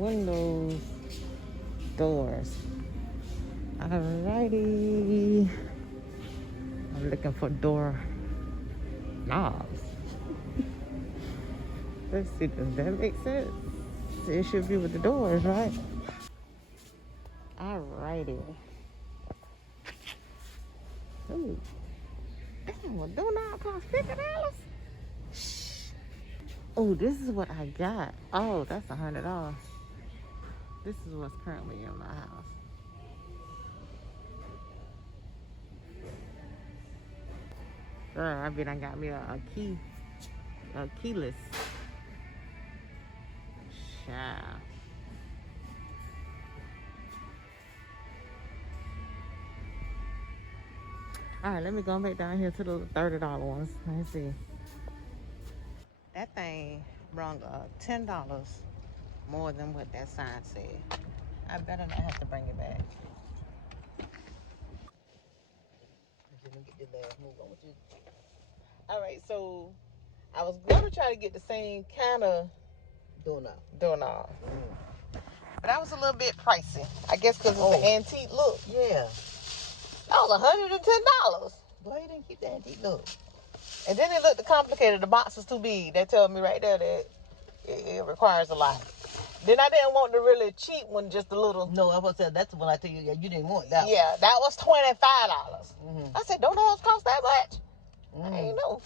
windows, doors. Alrighty. I'm looking for door knobs. Let's see, does that make sense? It should be with the doors, right? Alrighty. Ooh. Damn, a doorknob costs $50? Oh, this is what I got. Oh, that's $100. This is what's currently in my house. Girl, I bet I got me a keyless. Child. All right, let me go back down here to the $30 ones. Let's see. That thing brung $10 more than what that sign said. I better not have to bring it back. Let me get the last move on with you. All right, so I was going to try to get the same kind of doorknob. But that was a little bit pricey. I guess because it's an antique look. Yeah. That was $110. Boy, you didn't keep the antique look. And then it looked complicated. The box is too big. They tell me right there that it requires a lot. Then I didn't want the really cheap one, just a little. No, I was saying that's the one I tell you. Yeah, you didn't want that. Yeah, that was $25. I said, don't know it cost that much. I ain't know.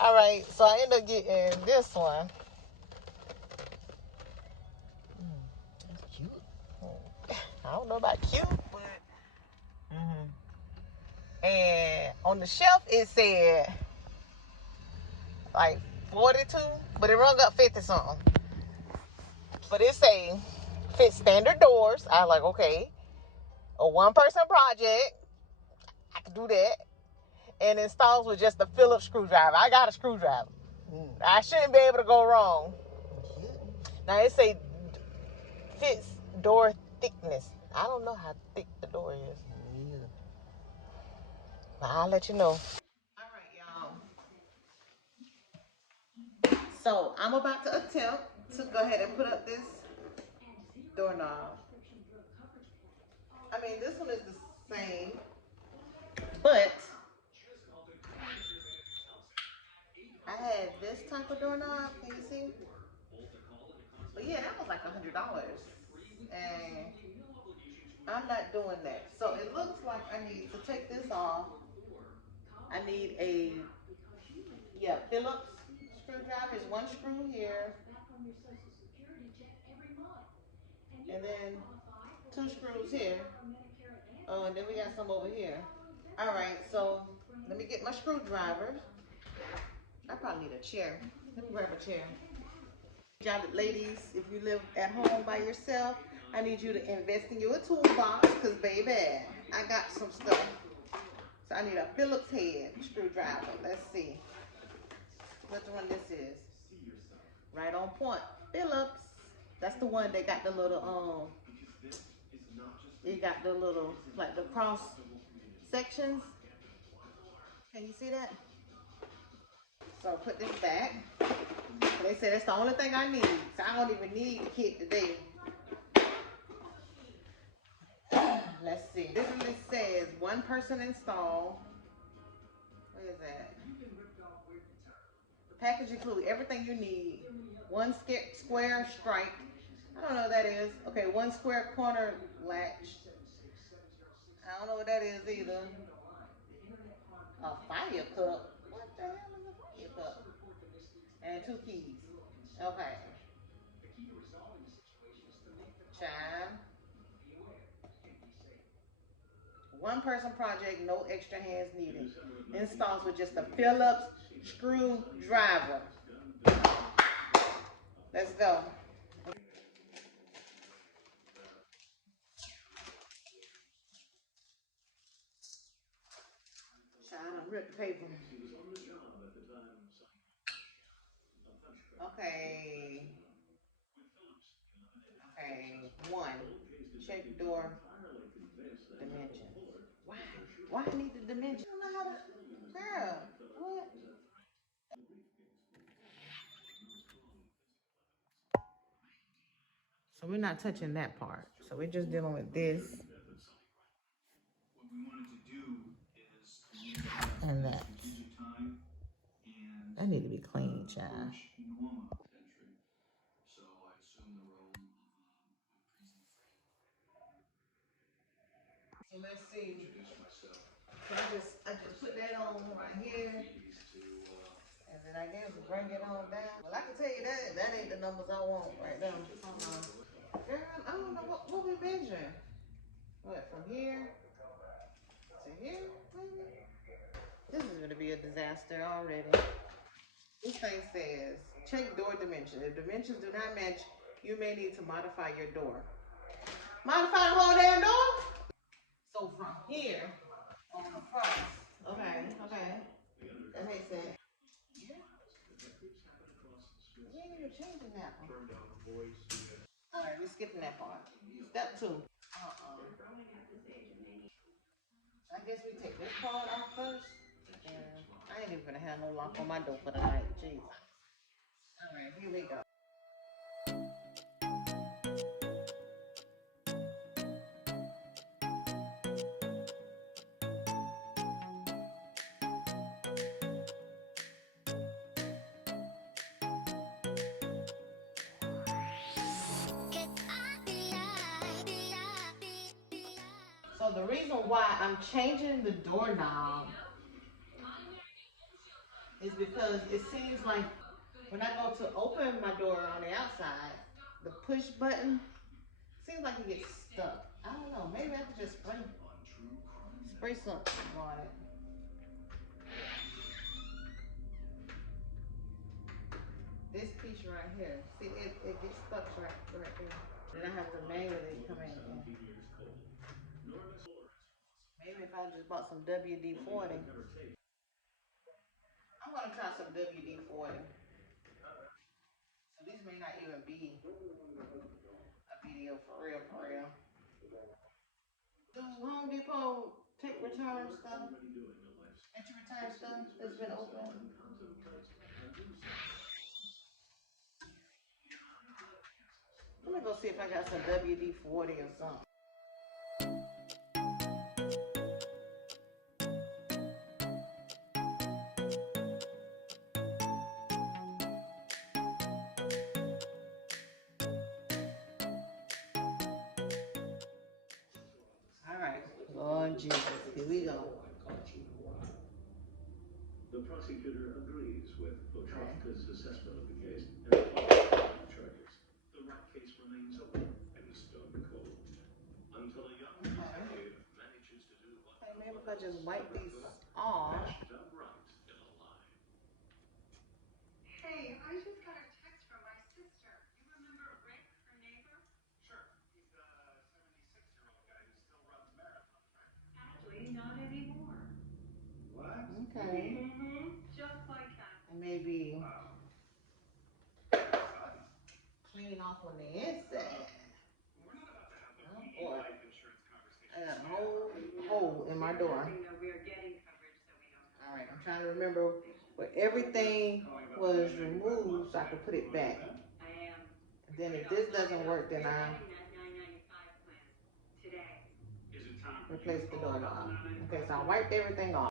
All right, so I ended up getting this one. That's cute. I don't know about cute, but. And on the shelf it said like 42, but it rung up 50 something. But it say fit standard doors. I was like, okay. A one-person project, I can do that. And installs with just a Phillips screwdriver. I got a screwdriver. I shouldn't be able to go wrong. Now it say fits door thickness. I don't know how thick the door is. But I'll let you know. All right, y'all. So I'm about to attempt to go ahead and put up this doorknob. I mean, this one is the same, but I had this type of doorknob. Can you see? But yeah, that was like $100, and I'm not doing that. So it looks like I need to take this off. I need a Phillips screwdriver. Is one screw here, and then two screws here. Oh, and then we got some over here. All right, so let me get my screwdriver. I probably need a chair. Let me grab a chair. Y'all ladies, if you live at home by yourself, I need you to invest in your toolbox, because baby, I got some stuff. So I need a Phillips head screwdriver. Let's see which one this is. Right on point. Phillips. That's the one that got the little it got the little, like the cross sections. Can you see that? So put this back. They said that's the only thing I need. So I don't even need the kit today. Let's see. This one says one person install. Where is that? The package includes everything you need. One square strike. I don't know what that is. Okay, one square corner latch. I don't know what that is either. A fire cup. What the hell is a fire cup? And two keys. Okay. Child. One person project, no extra hands needed. Installs with just a Phillips screwdriver. Let's go. Child, I ripped the paper. Okay. Okay. One. Check door dimensions. Why? Why I need the dimension? I don't know how to. Girl, what? So we're not touching that part. So we're just dealing with this and that. That need to be clean, child. So let's see. So I just put that on right here. And then I guess bring it on down. Well, I can tell you that ain't the numbers I want right now. Girl, I don't know what we measuring. What, from here to here, maybe? This is gonna be a disaster already. This thing says, check door dimensions. If dimensions do not match, you may need to modify your door. Modify the whole damn door? So from here on across. Okay. That makes sense. Yeah. We ain't even changing that one. Alright, we're skipping that part. Step 2. I guess we take this part off first. And I ain't even gonna have no lock on my door for the night. Jeez. Alright, here we go. So the reason why I'm changing the doorknob is because it seems like when I go to open my door on the outside, the push button seems like it gets stuck. I don't know. Maybe I could just spray something on it. This piece right here, see it gets stuck right there. Then I have to manually come in. Maybe if I just bought some WD-40. I'm gonna try some WD-40. So this may not even be a video for real, for real. Do Home Depot take return stuff? Did you return stuff that's been opened? Let me go see if I got some WD-40 or something. All right, Lord Jesus, here we go. The prosecutor agrees with Ochotka's assessment of the case and charges. The right case remains open and stone cold until a young detective manages to do what. Hey, maybe if I just wipe these off. Hey, I just got a text from my sister. You remember Rick, her neighbor? Sure. He's the 76-year-old guy who still runs marathons, right? Actually, not anymore. What? Okay. Just like that. And maybe clean off on the inside. We're not about to have the life insurance conversation. I got a whole hole in my door. All right, I'm trying to remember where everything was removed so I could put it back. And then if this doesn't work, then I replace the doorknob. Okay, so I wiped everything off.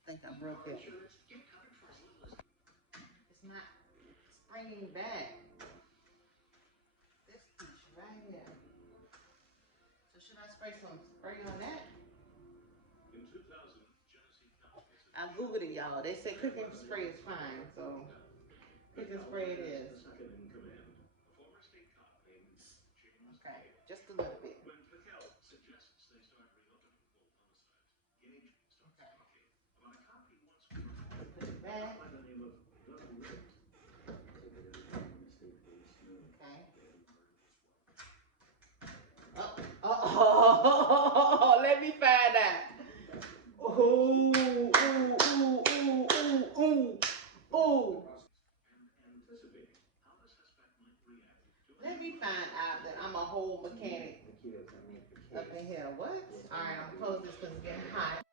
I think I broke it. It's not springing back. This piece right here. So should I spray some spray on that? I googled it, y'all. They say cooking spray is fine, so cooking spray it is. Okay, just a little bit. Let me find out. Ooh, ooh, ooh, ooh, ooh, ooh, ooh. Let me find out that I'm a whole mechanic up in here. What? All right, I'm close this because it's getting hot.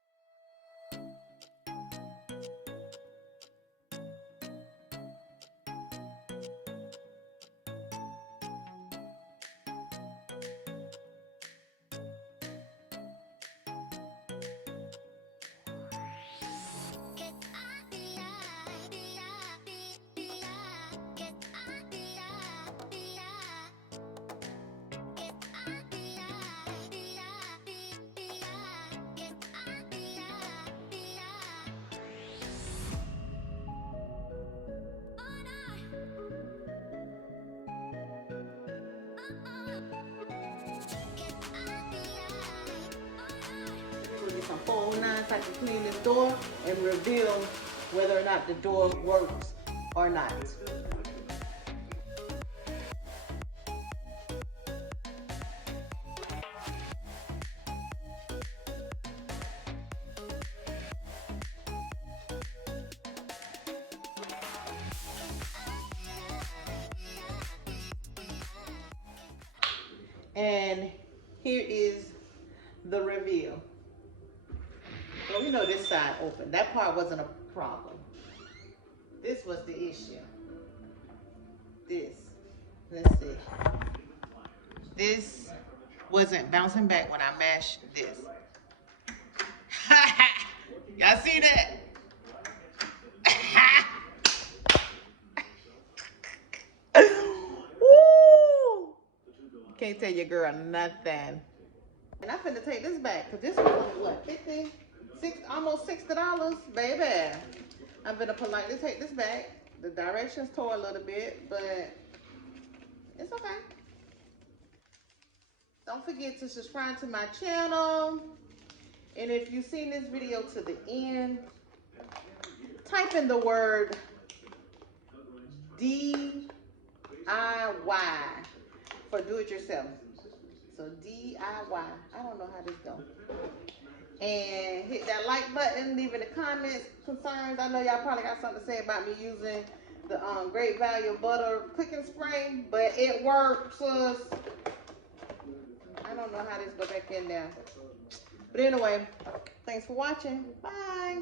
Some 409 so I can clean this door and reveal whether or not the door works or not. And here is the reveal. Well, we know this side open. That part wasn't a problem. This was the issue. This. Let's see. This wasn't bouncing back when I mashed this. Y'all see that? Woo! Can't tell your girl nothing. And I'm finna take this back, because this was only what, 50? Almost $60, baby. I'm gonna politely take this back. The directions tore a little bit, but it's okay. Don't forget to subscribe to my channel. And if you've seen this video to the end, type in the word DIY for do it yourself. So DIY. I don't know how this goes. And hit that like button, leave in the comments concerns. I know y'all probably got something to say about me using the Great Value Butter Cooking Spray, but it works. I don't know how this go back in there. But anyway, thanks for watching. Bye.